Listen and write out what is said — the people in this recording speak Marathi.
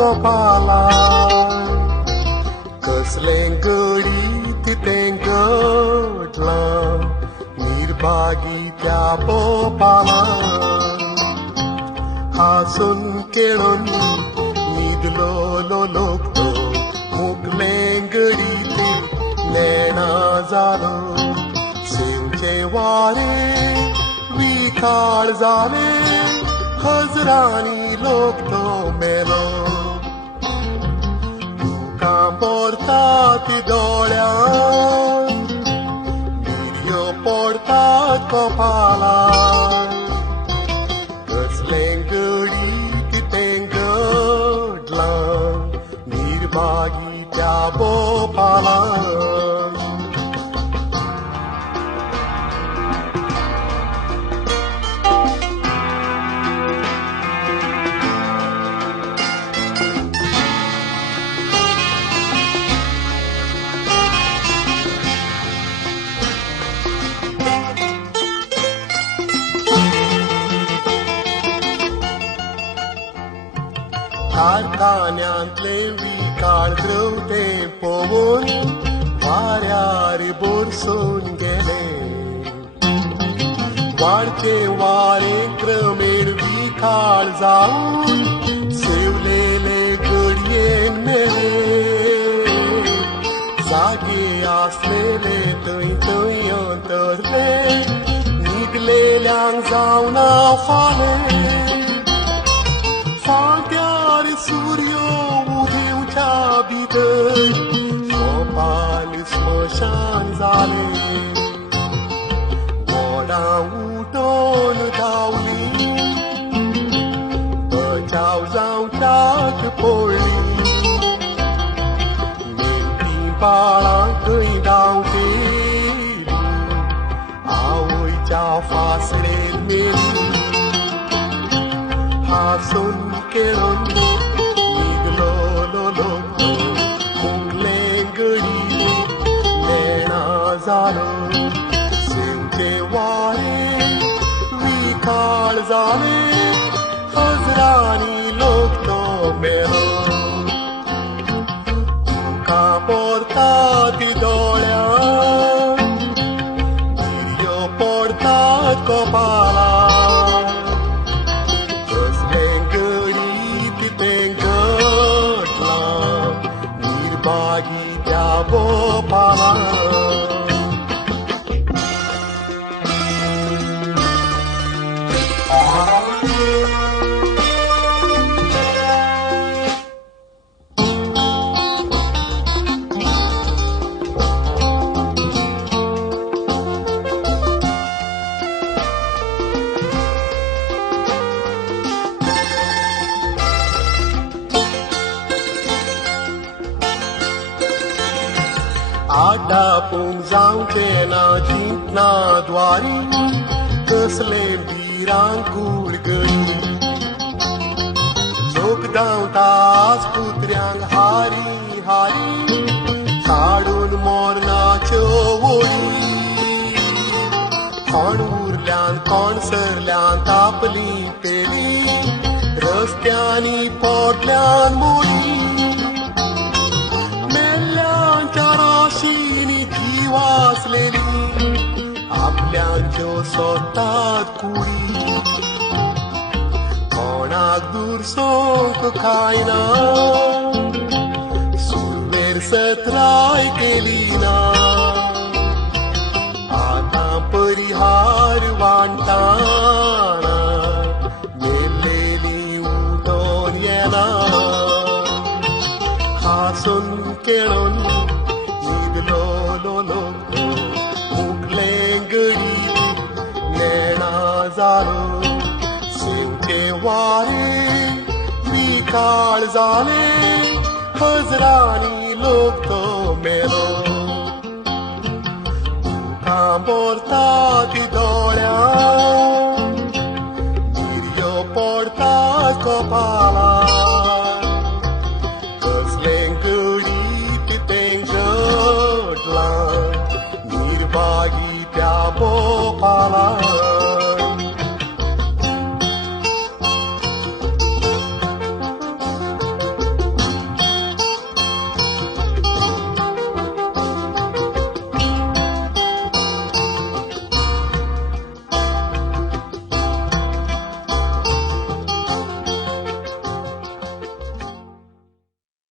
कपाला कसलें गडीत तें घडलां निर्भागी त्या पोपाला हांसून खेळून न्हिदलोलो लोक तो मुगलें गडीत नेणा जालो शेवचे वारे विखाळ जाले हजरांनी लोक तो मेलो तुका पडटात दोळ्यान मिरयो पडटात कपालान कसलें गडीत तें घडलां निर्भागी त्या भोपालान कारखान्यांतलें विकाळ द्रवते पळोवन वाऱ्यार बरसून गेले वाडके वारे क्रमेण विखाळ जावन सेवलेले घडयेन मेले जागे आसलेले थंय थंय अंतरले निगलेल्यांक जावना फालें सूर्यो उदेवच्या भितर सोपाल स्मशान जाले वोडां उठोन धांवली बचाव जावच्याक पडली मेळपी बाळां खंय धांवतेली आवयच्या फासडेर मेली हांसून खेळून न्हिदलोलो लोक मुगलें गडीत नेणा जालो शेवटे वारे विखाळ जाले हजरांनी लोक तो मेलो तुका पडटात दोळ्यान मिरयो पडटात कपालान निर्भागी त्या भोपालान आडापून जावचें ना जिंकना द्वारी कसलें बिरांक कुडगडी लोक धांवता आज पुत्र्यांक हारी हारी काडून मोरनाच्यो वळी कोण उरल्यान कोण सरल्यान तापली पेली रस्त्यांनी पोटल्यान मोडी वाचलेली आपल्याच्यो सोदतात कुडी कोणाक दूर सोंक खायना सुरवेर सतराय केली ना आतां परिहार वांटाना मेल्लेली उठोन येना हांसून खेळून न्हिदलोलो लोक मुगलें गडीत नेणा जालो शेवटे वारे विखाळ जाले हजरांनी लोक तो मेलो तुका पडटात दोळ्यान मिरयो पडटात कपालान कसलें गडीत तें घडलां निर्भागी त्या भोपालान